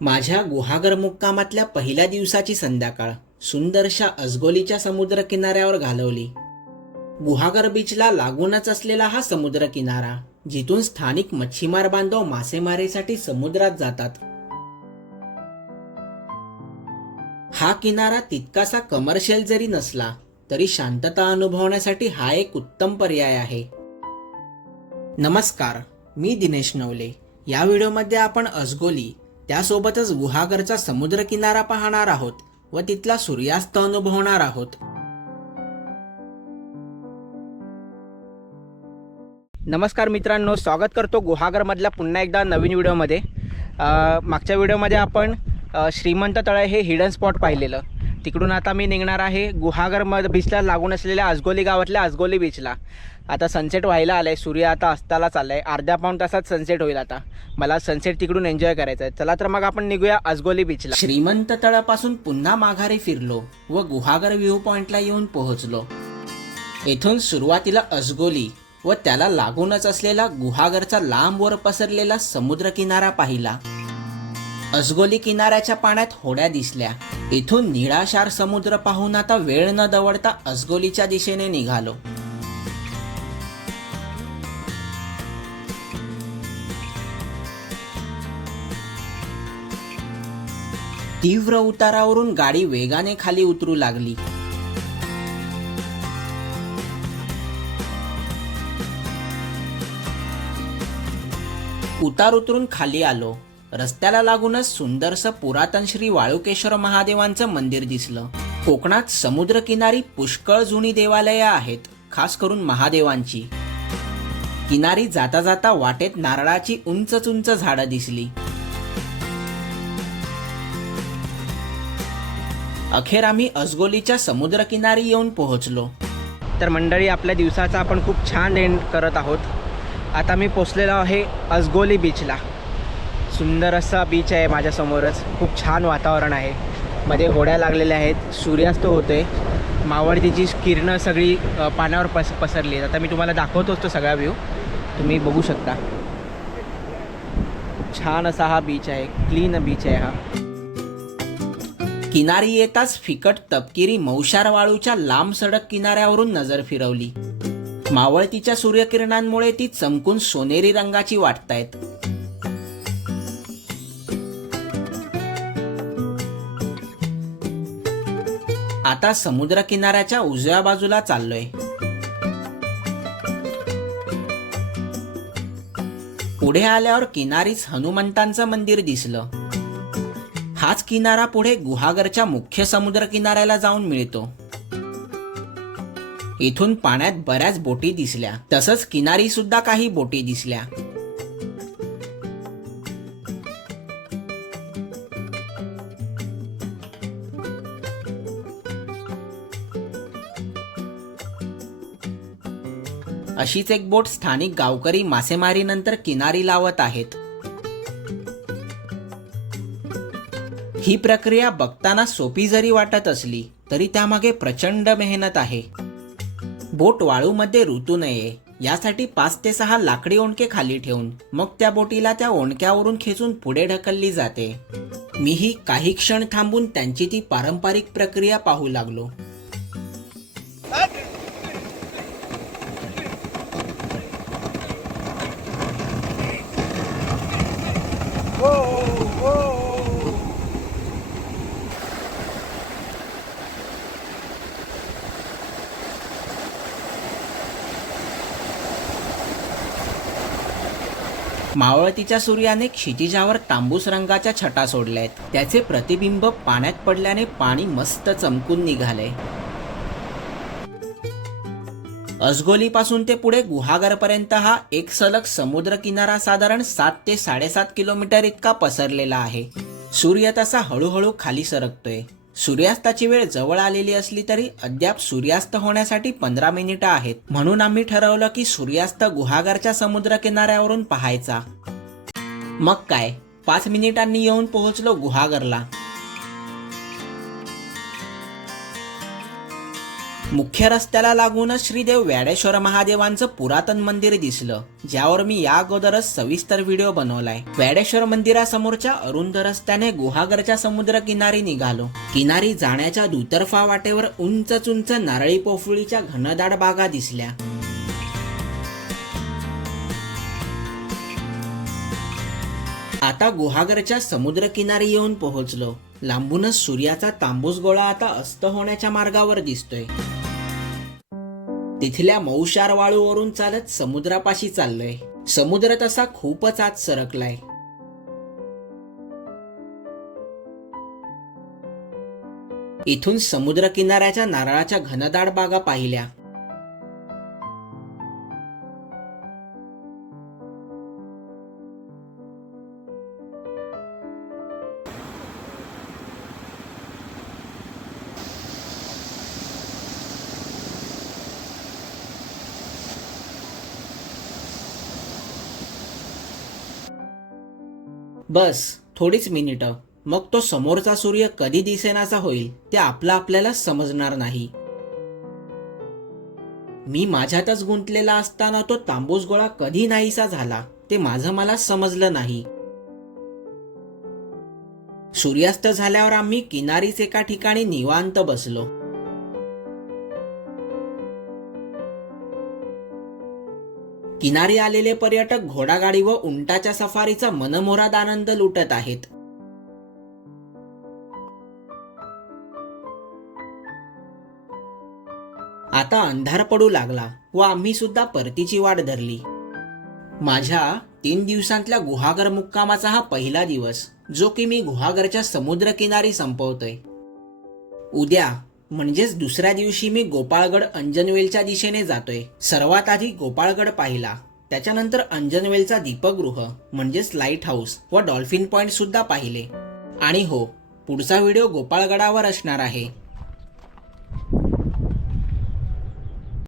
माझ्या गुहागर मुक्कामातल्या पहिल्या दिवसाची संध्याकाळ सुंदरशा अजगोलीच्या समुद्र किनाऱ्यावर घालवली. गुहागर बीचला लागूनच असलेला हा समुद्र किनारा, जिथून स्थानिक मच्छीमार बांधव मासेमारीसाठी समुद्रात जातात. हा किनारा तितकासा कमर्शियल जरी नसला तरी शांतता अनुभवण्यासाठी हा एक उत्तम पर्याय आहे. नमस्कार, मी दिनेश नवले. या व्हिडिओमध्ये आपण अजगोली त्यासोबतच गुहागरचा समुद्र किनारा पाहणार आहोत व तिथला सूर्यास्त अनुभवणार आहोत. नमस्कार मित्रांनो, स्वागत करतो गुहागर मधल्या पुन्हा एकदा नवीन व्हिडिओमध्ये. मागच्या व्हिडिओमध्ये आपण श्रीमंत तळे हे हिडन स्पॉट पाहिलेलं. तिकडून आता मी निघणार आहे गुहागर बीचला लागून असलेल्या अजगोली गावातल्या अजगोली बीचला. आता सनसेट व्हायला आलाय, सूर्य आता अस्ताला चाललाय. अर्ध्या पाऊण तासात सनसेट होईल. आता मला सनसेट तिकडून एन्जॉय करायचा आहे. चला तर मग आपण निघूया अजगोली बीचला. श्रीमंत तळापासून पुन्हा माघारी फिरलो व गुहागर व्ह्यू पॉइंटला येऊन पोहोचलो. येथून सुरुवातीला अजगोली व त्याला लागूनच असलेला गुहागरचा लांबवर पसरलेला समुद्र किनारा पाहिला. अजगोली किनाऱ्याच्या पाण्यात होड्या दिसल्या. इथून निळाशार समुद्र पाहून आता वेळ न दवडता अजगोलीच्या दिशेने निघालो. तीव्र उतारावरून गाडी वेगाने खाली उतरू लागली. उतार उतरून खाली आलो. रस्त्याला लागूनच सुंदरसं पुरातन श्री वाळुकेश्वर महादेवांचं मंदिर दिसलं. कोकणात समुद्र किनारी पुष्कळ जुनी देवालये आहेत, खास करून महादेवांची. किनारी जाता जाता वाटेत नारळाची उंच उंच झाडं दिसली. अखेर आम्ही अजगोलीच्या समुद्र किनारी येऊन पोहोचलो. तर मंडळी, आपल्या दिवसाचा आपण खूप छान एंड करत आहोत. आता मी पोचलेलो आहे अजगोली बीचला. सुंदर असा बीच आहे माझ्यासमोरच. खूप छान वातावरण आहे. मध्ये होड्या लागलेल्या आहेत. सूर्यास्त होतोय. मावळतीची किरणं सगळी पाण्यावर पसरली आहेत. आता मी तुम्हाला दाखवतोच तो सगळा व्ह्यू, तुम्ही बघू शकता. छान असा हा बीच आहे. क्लीन बीच आहे हा. किनारी येताच फिकट तपकिरी मौशार वाळूच्या लांब सडक किनाऱ्यावरून नजर फिरवली. मावळतीच्या सूर्यकिरणांमुळे ती चमकून सोनेरी रंगाची वाटतायत. आता समुद्र किनाऱ्याच्या उजव्या बाजूला चाललोय. पुढे आल्यावर किनारीच हनुमंतांचं मंदिर दिसलं. हाच किनारा पुढे गुहागरच्या मुख्य समुद्र किनाऱ्याला जाऊन मिळतो. इथून पाण्यात बऱ्याच बोटी दिसल्या. तसंच किनारी सुद्धा काही बोटी दिसल्या. अशीच एक बोट स्थानिक गावकरी मासेमारीनंतर किनारी लावत आहेत. ही प्रक्रिया बघताना सोपी जरी वाटत असली तरी त्यामागे प्रचंड मेहनत आहे. बोट वाळूमध्ये रुतू नये यासाठी 5 ते 6 लाकडी ओंडके खाली ठेवून मग त्या बोटीला त्या ओंडक्यावरून खेचून पुढे ढकलली जाते. मीही काही क्षण थांबून त्यांची ती पारंपरिक प्रक्रिया पाहू लागलो. मावळतीच्या सूर्याने क्षितिजावर तांबूस रंगाच्या छटा सोडल्यात. त्याचे प्रतिबिंब पाण्यात पडल्याने पाणी मस्त चमकून निघाले. अजगोली पासून ते पुढे गुहागर पर्यंत हा एक सलग समुद्र किनारा साधारण 7 ते 7.5 किलोमीटर इतका पसरलेला आहे. सूर्य तसा हळूहळू खाली सरकतोय. सूर्यास्ताची वेळ जवळ आलेली असली तरी अद्याप सूर्यास्त होण्यासाठी 15 मिनिटं आहेत. म्हणून आम्ही ठरवलं की सूर्यास्त गुहागरच्या समुद्र किनाऱ्यावरून पाहायचा. मग काय, 5 मिनिटांनी येऊन पोहोचलो गुहागरला. मुख्य रस्त्याला लागूनच श्रीदेव व्याडेश्वर महादेवांचं पुरातन मंदिर दिसलं, ज्यावर मी या अगोदरच सविस्तर व्हिडिओ बनवलाय. व्याडेश्वर मंदिरासमोरच्या अरुंद रस्त्याने गुहागरच्या समुद्र किनारी निघालो. किनारी जाण्याच्या दुतर्फा वाटेवर उंच उंच नारळी पोफळीच्या घनदाट बागा दिसल्या. आता गुहागरच्या समुद्र किनारी येऊन पोहोचलो. लांबूनच सूर्याचा तांबूस गोळा आता अस्त होण्याच्या मार्गावर दिसतोय. तिथल्या मऊशार वाळूवरून चालत समुद्रापाशी चाललोय. समुद्र तसा खूपच आत सरकलाय. इथून समुद्र किनाऱ्याच्या नारळाच्या घनदाट बागा पाहिल्या. बस थोडीच मिनिटं, मग तो समोरचा सूर्य कधी दिसेनासा होईल ते आपल्याला समजणार नाही. मी माझ्यातच गुंतलेला असताना तो तांबूस गोळा कधी नाहीसा झाला ते माझं मला समजलं नाही. सूर्यास्त झाल्यावर आम्ही किनारीच एका ठिकाणी निवांत बसलो. किनारी आलेले पर्यटक घोडागाडी व उंटाच्या सफारीचा मनमोहरात आनंद लुटत आहेत. आता अंधार पडू लागला व आम्ही सुद्धा परतीची वाट धरली. माझ्या 3 दिवसांतल्या गुहागर मुक्कामाचा हा पहिला दिवस, जो की मी गुहागरच्या समुद्र किनारी संपवतोय. उद्या म्हणजेच दुसऱ्या दिवशी मी गोपाळगड अंजनवेलच्या दिशेने जातोय. सर्वात आधी गोपाळगड पाहिला, त्याच्यानंतर अंजनवेलचा दीपगृह म्हणजेच लाईट हाऊस व डॉल्फिन पॉइंट सुद्धा पाहिले. आणि हो, पुढचा व्हिडिओ गोपाळगडावर असणार आहे.